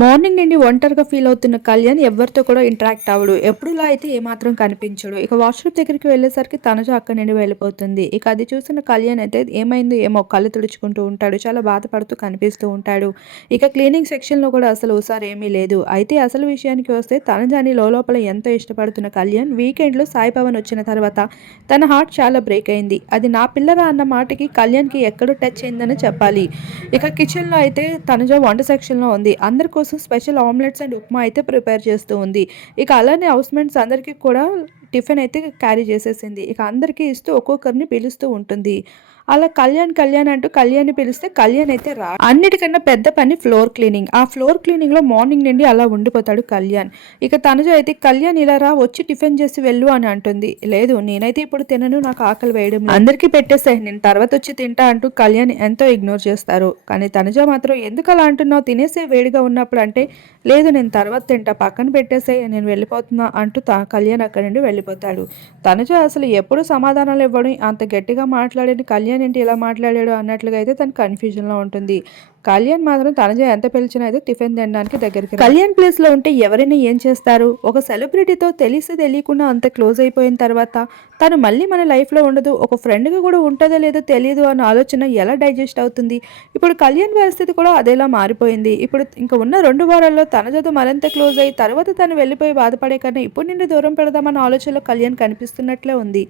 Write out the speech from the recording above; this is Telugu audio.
మార్నింగ్ నుండి ఒంటరిగా ఫీల్ అవుతున్న కళ్యాణ్ ఎవరితో కూడా ఇంటరాక్ట్ అవ్వడు. ఎప్పుడులా అయితే ఏమాత్రం కనిపించడు. ఇక వాష్రూమ్ దగ్గరికి వెళ్ళేసరికి తనుజ అక్కడి నుండి వెళ్ళిపోతుంది. ఇక అది చూసిన కళ్యాణ్ అయితే ఏమైందో ఏమో కళ్ళు తుడుచుకుంటూ ఉంటాడు. చాలా బాధపడుతూ కనిపిస్తూ ఉంటాడు. ఇక క్లీనింగ్ సెక్షన్లో కూడా అసలు ఒకసారి ఏమీ లేదు. అయితే అసలు విషయానికి వస్తే తనుజాని లోపల ఎంతో ఇష్టపడుతున్న కళ్యాణ్ వీకెండ్లో సాయి పవన్ వచ్చిన తర్వాత తన హార్ట్ చాలా బ్రేక్ అయింది. అది నా పిల్లరా అన్న మాటకి కళ్యాణ్కి ఎక్కడో టచ్ అయిందని చెప్పాలి. ఇక కిచెన్లో అయితే తనుజ వంట సెక్షన్లో ఉంది. అందరి కోసం స్పెషల్ ఆమ్లెట్స్ అండ్ ఉప్మా అయితే ప్రిపేర్ చేస్తూ ఉంది. ఇక అలానే హౌస్ మేట్స్ అందరికీ కూడా టిఫిన్ అయితే క్యారీ చేసేసింది. ఇక అందరికీ ఇస్తూ ఒక్కొక్కరిని పిలుస్తూ ఉంటుంది. అలా కళ్యాణ్ కళ్యాణ్ అంటూ కళ్యాణ్ పిలిస్తే కళ్యాణ్ అయితే రా. అన్నిటికన్నా పెద్ద పని ఫ్లోర్ క్లీనింగ్. ఆ ఫ్లోర్ క్లీనింగ్లో మార్నింగ్ నుండి అలా ఉండిపోతాడు కళ్యాణ్. ఇక తనుజ అయితే కళ్యాణ్ ఇలా రా వచ్చి టిఫిన్ చేసి వెళ్ళు అని అంటుంది. లేదు నేనైతే ఇప్పుడు తినను నాకు ఆకలి వేయడం అందరికీ పెట్టేసే నేను తర్వాత వచ్చి తింటా అంటూ కళ్యాణ్ ఎంతో ఇగ్నోర్ చేస్తారు. కానీ తనుజ మాత్రం ఎందుకు అలా అంటున్నావు? తినేసే వేడిగా ఉన్నప్పుడు అంటే లేదు నేను తర్వాత తింటా పక్కన పెట్టేసే నేను వెళ్ళిపోతున్నా అంటూ తా కళ్యాణ్ అక్కడి నుండి వెళ్ళిపోతాడు. తనుజ అసలు ఎప్పుడు సమాధానాలు ఇవ్వడం అంత గట్టిగా మాట్లాడిన కళ్యాణ్ ఏంటి ఇలా మాట్లాడాడు అన్నట్లుగా అయితే తను కన్ఫ్యూజన్లో ఉంటుంది. కళ్యాణ్ మాత్రం తనజ ఎంత పిలిచినా అయితే టిఫిన్ తినడానికి దగ్గరికి కళ్యాణ్ ప్లేస్లో ఉంటే ఎవరైనా ఏం చేస్తారు? ఒక సెలబ్రిటీతో తెలిసి తెలియకుండా అంత క్లోజ్ అయిపోయిన తర్వాత తను మళ్ళీ మన లైఫ్లో ఉండదు. ఒక ఫ్రెండ్గా కూడా ఉంటుందో లేదో తెలియదు అన్న ఆలోచన ఎలా డైజెస్ట్ అవుతుంది? ఇప్పుడు కళ్యాణ్ పరిస్థితి కూడా అదేలా మారిపోయింది. ఇప్పుడు ఇంకా ఉన్న రెండు వారాల్లో తనజతో మరింత క్లోజ్ అయ్యి తర్వాత తను వెళ్ళిపోయి బాధపడే కన్నా ఇప్పుడు నిన్ను దూరం పెడదామన్న ఆలోచనలో కళ్యాణ్ కనిపిస్తున్నట్లే ఉంది.